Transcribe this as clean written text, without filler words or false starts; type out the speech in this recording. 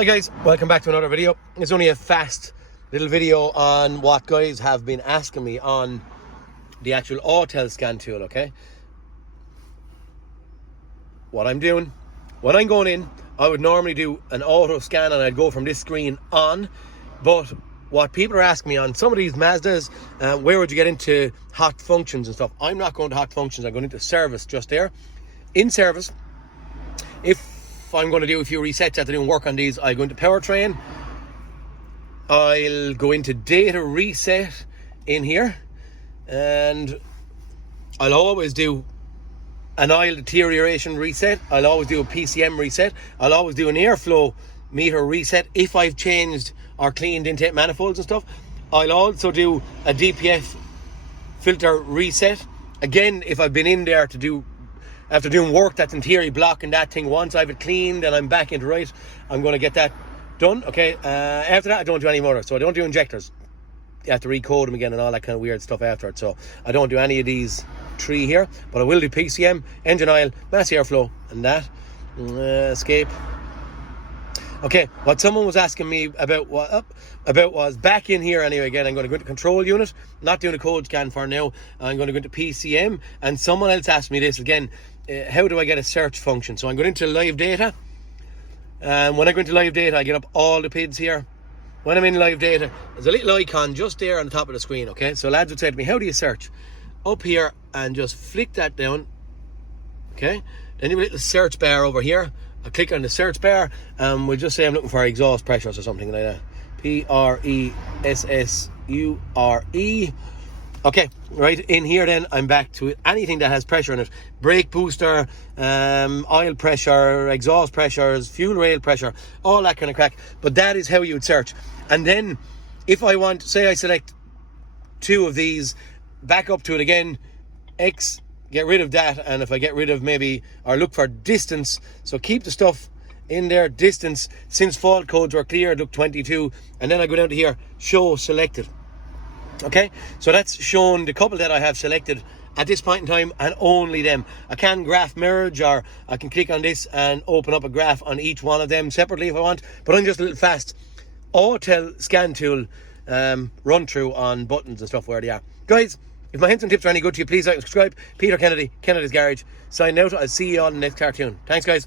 Hi guys, welcome back to another video. It's only a fast little video on what guys have been asking me on the actual Autel scan tool, okay? What I'm doing, when I'm going in, I would normally do an auto scan and I'd go from this screen on, but what people are asking me on some of these Mazdas, where would you get into hot functions and stuff? I'm not going to hot functions, I'm going into service just there. In service, if I'm going to do a few resets after doing work on these, I go into powertrain, I'll go into data reset in here, and I'll always do an oil deterioration reset, I'll always do a PCM reset, I'll always do an airflow meter reset if I've changed or cleaned intake manifolds and stuff. I'll also do a DPF filter reset, again if I've been in there to do after doing work that's in theory blocking that thing. Once I've it cleaned and I'm back into right, I'm going to get that done, okay? After that, I don't do any more. So I don't do injectors. You have to recode them again and all that kind of weird stuff after it. So I don't do any of these three here, but I will do PCM, engine oil, mass airflow, and that. Escape. Okay, what someone was asking me about was back in here anyway. Again, I'm going to go into control unit, not doing a code scan for now. I'm going to go into PCM, and someone else asked me this again. How do I get a search function? So I'm going into live data, and when I go into live data, I get up all the PIDs here. When I'm in live data, there's a little icon just there on the top of the screen, okay? So lads would say to me, how do you search? Up here, and just flick that down, okay? Then you have a little search bar over here. I click on the search bar, and we'll just say I'm looking for exhaust pressures or something like that. P-R-E-S-S-U-R-E. Okay, right in here then I'm back to anything that has pressure in it. Brake booster, oil pressure, exhaust pressures, fuel rail pressure, all that kind of crack. But that is how you would search. And then if I want, say I select two of these, back up to it again, X, get rid of that, and if I get rid of maybe, or look for distance, so keep the stuff in there, distance, since fault codes were cleared, look 22, and then I go down to here, show selected. Okay, so that's shown the couple that I have selected at this point in time, and only them. I can graph merge, or I can click on this and open up a graph on each one of them separately if I want, but I'm just a little fast Autel scan tool run through on buttons and stuff where they are. Guys, if my hints and tips are any good to you, please like and subscribe. Peter Kennedy, Kennedy's Garage, signing out. I'll see you on the next cartoon. Thanks guys.